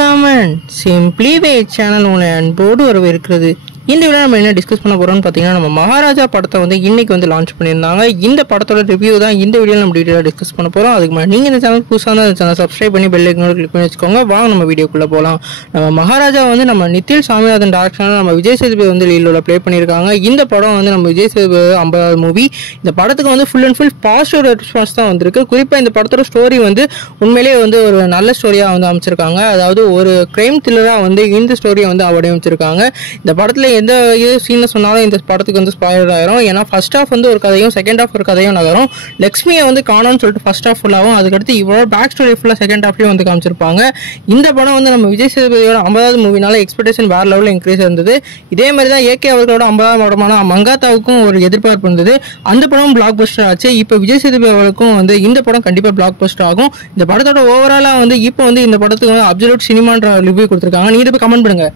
Welcome and simply way channel உங்களை அன்போடு வரவேற்கிறது. இந்த வீடியோ நம்ம என்ன டிஸ்கஸ் பண்ண போறோம்னு பார்த்தீங்கன்னா, நம்ம மகாராஜா படத்தை வந்து இன்னைக்கு வந்து லான்ச் பண்ணியிருந்தாங்க. இந்த படத்தோட ரிவ்யூ தான் இந்த வீடியோவில் நம்ம டீட்டெயிலாக டிஸ்கஸ் பண்ண போகிறோம். அதுக்கு முன்னாடி நீங்கள் இந்த சேனல் புதுசாக இருந்தால் சேனல் சப்ஸ்கிரைப் பண்ணி பெல் ஐக்கனோட கிளிக் பண்ணி வச்சுக்கோங்க. வாங்க நம்ம வீடியோக்குள்ளே போகலாம். நம்ம மகாராஜா வந்து நம்ம நித்தில் சாமிநாதன் டைரக்ஷனில் நம்ம விஜய் சேதுபதி வந்து லீலோட ப்ளே பண்ணியிருக்காங்க. இந்த படம் வந்து நம்ம விஜய் சேதுபதி 50வது மூவி. இந்த படத்துக்கு வந்து full and full positive response தான் வந்திருக்கு. குறிப்பாக இந்த படத்தோட ஸ்டோரி வந்து உண்மையிலேயே வந்து ஒரு நல்ல ஸ்டோரியாக வந்து அமைச்சிருக்காங்க. அதாவது ஒரு கிரைம் த்ரில்லராக வந்து இந்த ஸ்டோரியை வந்து வடிவமைச்சிருக்காங்க. இந்த படத்தில் எந்த சீனை சொன்னாலும் இந்த படத்துக்கு வந்து ஸ்பாயிலர் ஆயிரும். ஏன்னா ஃபர்ஸ்ட் ஹாஃப் வந்து ஒரு கதையும் செகண்ட் ஹாஃப் ஒரு கதையும் நகரும். லக்ஷ்மியை வந்து காணோம்னு சொல்லிட்டு ஃபர்ஸ்ட் ஹாஃப் ஃபுல்லாகவும், அதுக்கடுத்து இவ்வளோ பேக் ஸ்டோரி ஃபுல்லாக செகண்ட் ஹாஃப்லேயும் வந்து காமிச்சிருப்பாங்க. இந்த படம் வந்து நம்ம விஜய் சேதுபதியோட 50வது மூவினால எக்ஸ்பெக்டேஷன் வேற லெவலில் இன்க்ரீஸ் இருந்தது. இதே மாதிரி தான் ஏகே அவர்களோட 50வது படமான மங்காத்தாவுக்கும் ஒரு எதிர்பார்ப்பு இருந்தது. அந்த படம் பிளாக் பஸ்டர் ஆச்சு. இப்போ விஜய் சேதுபதி அவர்களுக்கும் வந்து இந்த படம் கண்டிப்பாக பிளாக் பஸ்டர் ஆகும். இந்த படத்தோட ஓவராலாக வந்து இப்போ வந்து இந்த படத்துக்கு வந்து அப்சல்யூட் சினிமான்ற ரிவ்யூ கொடுத்துருக்காங்க. நீங்க போய் கமெண்ட் பண்ணுங்க.